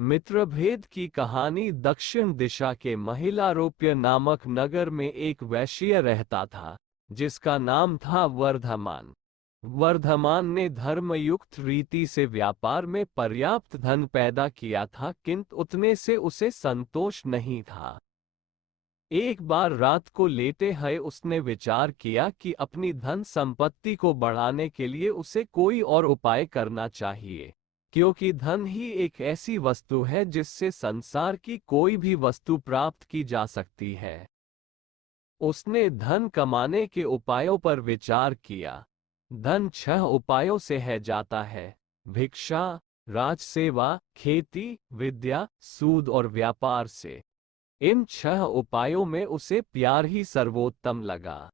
मित्रभेद की कहानी। दक्षिण दिशा के महिलारोप्य नामक नगर में एक वैश्य रहता था, जिसका नाम था वर्धमान। वर्धमान ने धर्मयुक्त रीति से व्यापार में पर्याप्त धन पैदा किया था, किंतु उतने से उसे संतोष नहीं था। एक बार रात को लेटे हुए उसने विचार किया कि अपनी धन संपत्ति को बढ़ाने के लिए उसे कोई और उपाय करना चाहिए, क्योंकि धन ही एक ऐसी वस्तु है जिससे संसार की कोई भी वस्तु प्राप्त की जा सकती है। उसने धन कमाने के उपायों पर विचार किया। धन 6 उपायों से है जाता है: भिक्षा, राजसेवा, खेती, विद्या, सूद और व्यापार से। इन 6 उपायों में उसे प्यार ही सर्वोत्तम लगा।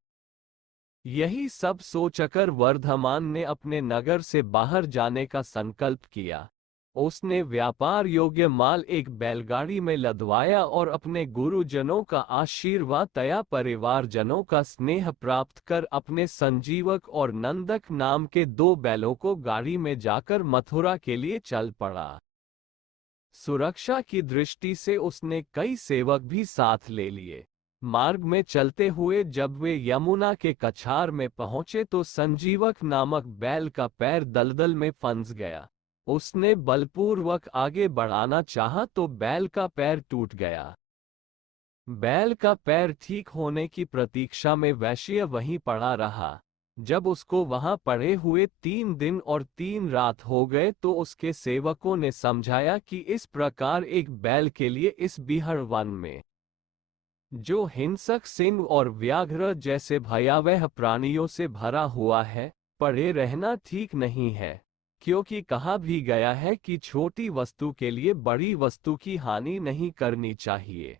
यही सब सोचकर वर्धमान ने अपने नगर से बाहर जाने का संकल्प किया। उसने व्यापार योग्य माल एक बैलगाड़ी में लदवाया और अपने गुरुजनों का आशीर्वाद तया परिवारजनों का स्नेह प्राप्त कर अपने संजीवक और नंदक नाम के 2 बैलों को गाड़ी में जाकर मथुरा के लिए चल पड़ा। सुरक्षा की दृष्टि से उसने कई सेवक भी साथ ले लिए। मार्ग में चलते हुए जब वे यमुना के कछार में पहुंचे तो संजीवक नामक बैल का पैर दलदल में फंस गया। उसने बलपूर्वक आगे बढ़ाना चाहा तो बैल का पैर टूट गया। बैल का पैर ठीक होने की प्रतीक्षा में वैश्य वहीं पड़ा रहा। जब उसको वहां पड़े हुए 3 दिन और 3 रात हो गए तो उसके सेवकों ने समझाया कि इस प्रकार एक बैल के लिए इस बीहड़ वन में, जो हिंसक सिंह और व्याघ्र जैसे भयावह प्राणियों से भरा हुआ है, पड़े रहना ठीक नहीं है, क्योंकि कहा भी गया है कि छोटी वस्तु के लिए बड़ी वस्तु की हानि नहीं करनी चाहिए।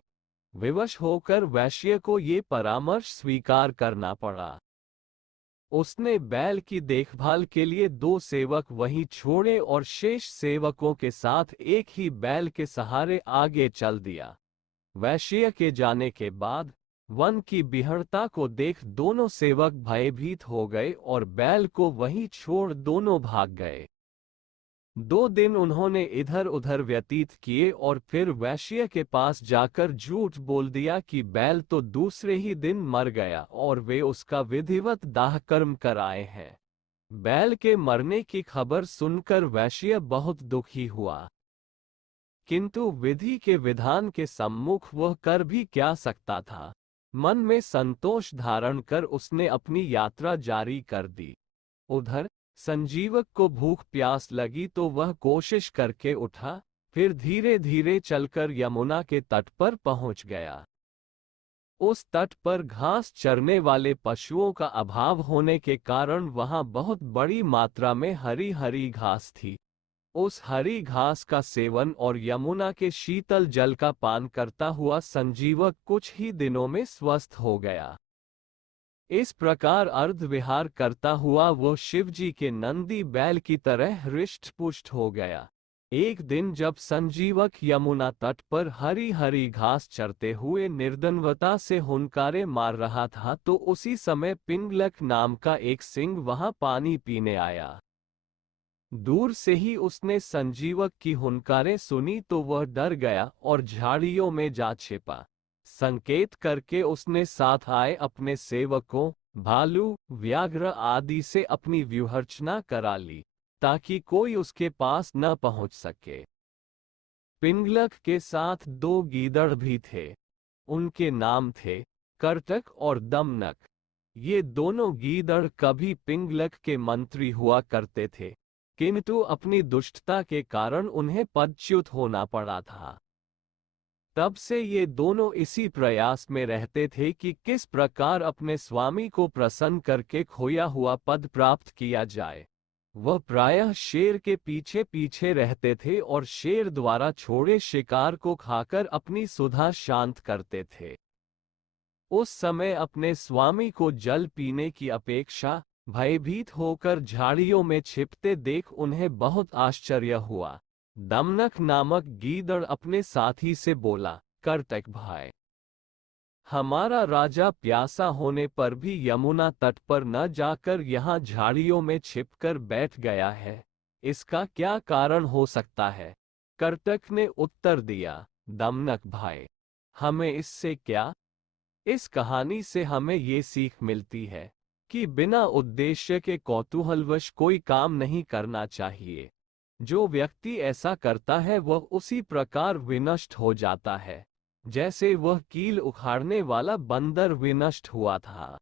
विवश होकर वैश्य को ये परामर्श स्वीकार करना पड़ा। उसने बैल की देखभाल के लिए 2 सेवक वहीं छोड़े और शेष सेवकों के साथ एक ही बैल के सहारे आगे चल दिया। वैश्य के जाने के बाद वन की बिहड़ता को देख दोनों सेवक भयभीत हो गए और बैल को वहीं छोड़ दोनों भाग गए। 2 दिन उन्होंने इधर उधर व्यतीत किए और फिर वैश्य के पास जाकर झूठ बोल दिया कि बैल तो दूसरे ही दिन मर गया और वे उसका विधिवत दाह कर्म कर आए हैं। बैल के मरने की खबर सुनकर वैश्य बहुत दुखी हुआ, किंतु विधि के विधान के सम्मुख वह कर भी क्या सकता था। मन में संतोष धारण कर उसने अपनी यात्रा जारी कर दी। उधर संजीवक को भूख प्यास लगी तो वह कोशिश करके उठा, फिर धीरे धीरे चलकर यमुना के तट पर पहुंच गया। उस तट पर घास चरने वाले पशुओं का अभाव होने के कारण वहां बहुत बड़ी मात्रा में हरी हरी घास थी। उस हरी घास का सेवन और यमुना के शीतल जल का पान करता हुआ संजीवक कुछ ही दिनों में स्वस्थ हो गया। इस प्रकार अर्ध विहार करता हुआ वो शिवजी के नंदी बैल की तरह हृष्ट-पुष्ट हो गया। एक दिन जब संजीवक यमुना तट पर हरी हरी घास चरते हुए निर्धनवता से हुंकारे मार रहा था तो उसी समय पिंगलक नाम का एक सिंह वहां पानी पीने आया। दूर से ही उसने संजीवक की हुंकारें सुनी तो वह डर गया और झाड़ियों में जा छिपा। संकेत करके उसने साथ आए अपने सेवकों भालू, व्याघ्र आदि से अपनी व्यूहरचना करा ली, ताकि कोई उसके पास न पहुंच सके। पिंगलक के साथ 2 गीदड़ भी थे। उनके नाम थे करटक और दमनक। ये दोनों गीदड़ कभी पिंगलक के मंत्री हुआ करते थे, किंतु अपनी दुष्टता के कारण उन्हें पदच्युत होना पड़ा था। तब से ये दोनों इसी प्रयास में रहते थे कि किस प्रकार अपने स्वामी को प्रसन्न करके खोया हुआ पद प्राप्त किया जाए। वह प्रायः शेर के पीछे पीछे रहते थे और शेर द्वारा छोड़े शिकार को खाकर अपनी सुधा शांत करते थे। उस समय अपने स्वामी को जल पीने की अपेक्षा भयभीत होकर झाड़ियों में छिपते देख उन्हें बहुत आश्चर्य हुआ। दमनक नामक गीदड़ अपने साथी से बोला, करटक भाई, हमारा राजा प्यासा होने पर भी यमुना तट पर न जाकर यहाँ झाड़ियों में छिपकर बैठ गया है। इसका क्या कारण हो सकता है? कर्तक ने उत्तर दिया, दमनक भाई, हमें इससे क्या? इस कहानी से हमें ये सीख मिलती है कि बिना उद्देश्य के कौतूहलवश कोई काम नहीं करना चाहिए। जो व्यक्ति ऐसा करता है वह उसी प्रकार विनष्ट हो जाता है, जैसे वह कील उखाड़ने वाला बंदर विनष्ट हुआ था।